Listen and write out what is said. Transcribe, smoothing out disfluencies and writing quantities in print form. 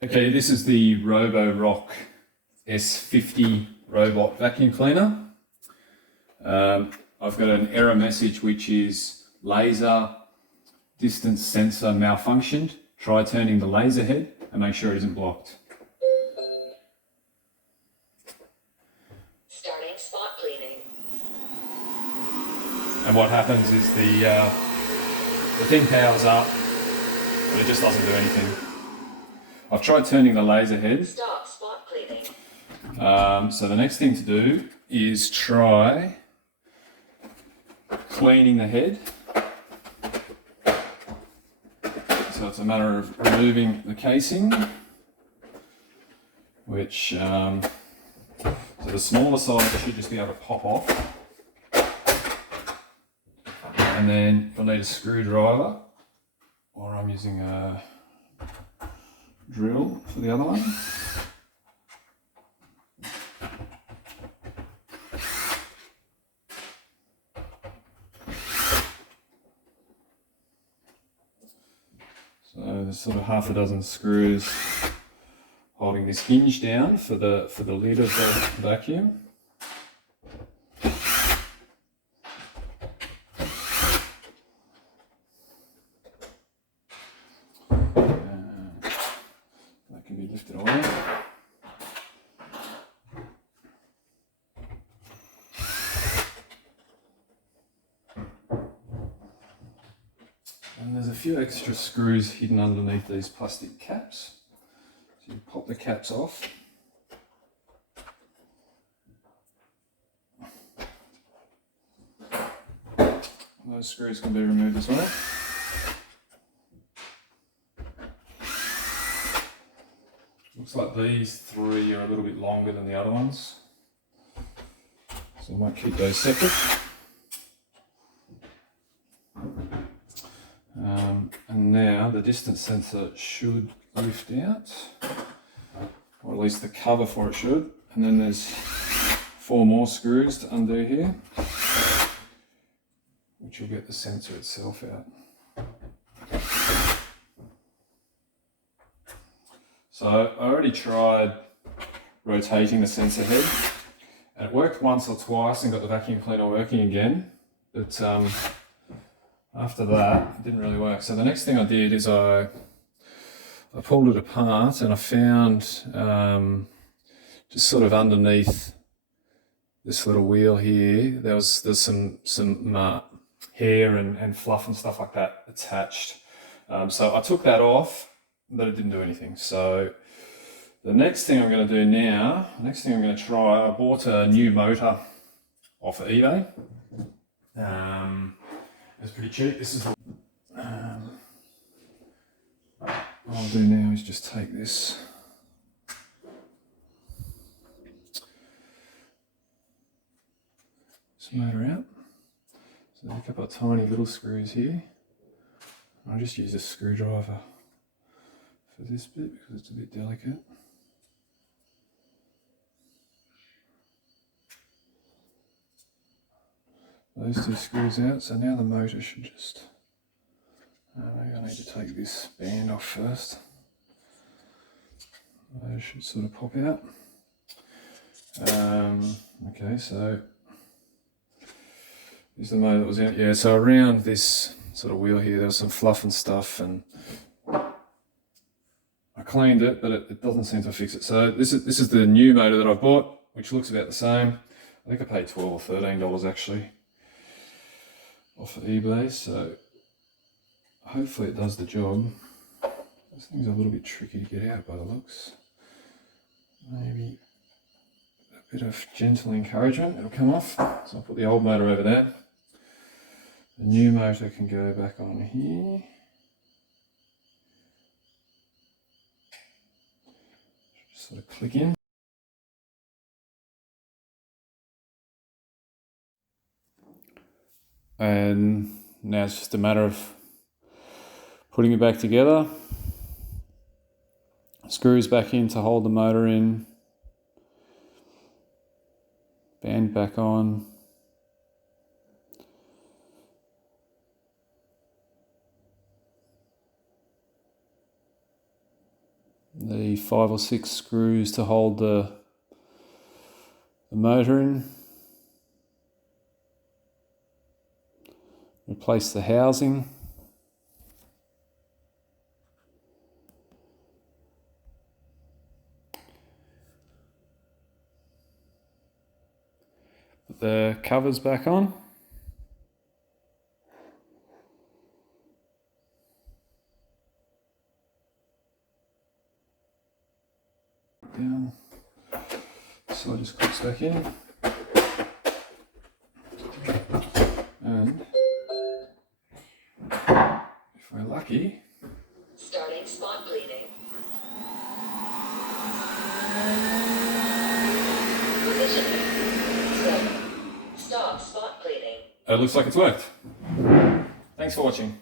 Okay, this is the Roborock S50 robot vacuum cleaner. I've got an error message which is laser distance sensor malfunctioned. Try turning the laser head and make sure it isn't blocked. Starting spot cleaning. And what happens is the thing powers up, but it just doesn't do anything. I've tried turning the laser head. Stop spot cleaning. So the next thing to do is try cleaning the head. So it's a matter of removing the casing, which so the smaller side should just be able to pop off. And then you'll need a screwdriver, or I'm using a drill for the other one. So there's sort of half a dozen screws holding this hinge down for the lid of the vacuum. That can be lifted away. And there's a few extra screws hidden underneath these plastic caps. So you pop the caps off. And those screws can be removed as well. Looks like these three are a little bit longer than the other ones. So I might keep those separate. And now the distance sensor should lift out, or at least the cover for it should. And then there's 4 more screws to undo here, which will get the sensor itself out. So I already tried rotating the sensor head, and it worked once or twice and got the vacuum cleaner working again, but after that it didn't really work. So the next thing I did is I pulled it apart, and I found just sort of underneath this little wheel here, there's some hair and fluff and stuff like that attached. So I took that off, but it didn't do anything. So the next thing I'm going to do now, try, I bought a new motor off of eBay. It's pretty cheap. This is what I'll do now is just take this motor out. So there's a couple of tiny little screws here. I'll just use a screwdriver for this bit because it's a bit delicate. Those 2 screws out, so now the motor should just, maybe I need to take this band off first. Those should sort of pop out. Okay, so this is the motor that was out. Yeah, so around this sort of wheel here, there was some fluff and stuff, and I cleaned it, but it doesn't seem to fix it. So this is the new motor that I bought, which looks about the same. I think I paid $12 or $13 actually off of eBay, so hopefully it does the job. This thing's a little bit tricky to get out by the looks. Maybe a bit of gentle encouragement, it'll come off. So I'll put the old motor over there. The new motor can go back on here. Just sort of click in. And now it's just a matter of putting it back together. Screws back in to hold the motor in. Band back on. the 5 or 6 screws to hold the motor in. Replace the housing. Put the covers back on. Down. So it just clips back in. And if we're lucky, Starting spot cleaning. Positioning. 7. Stop spot cleaning. it looks like it's worked. Thanks for watching.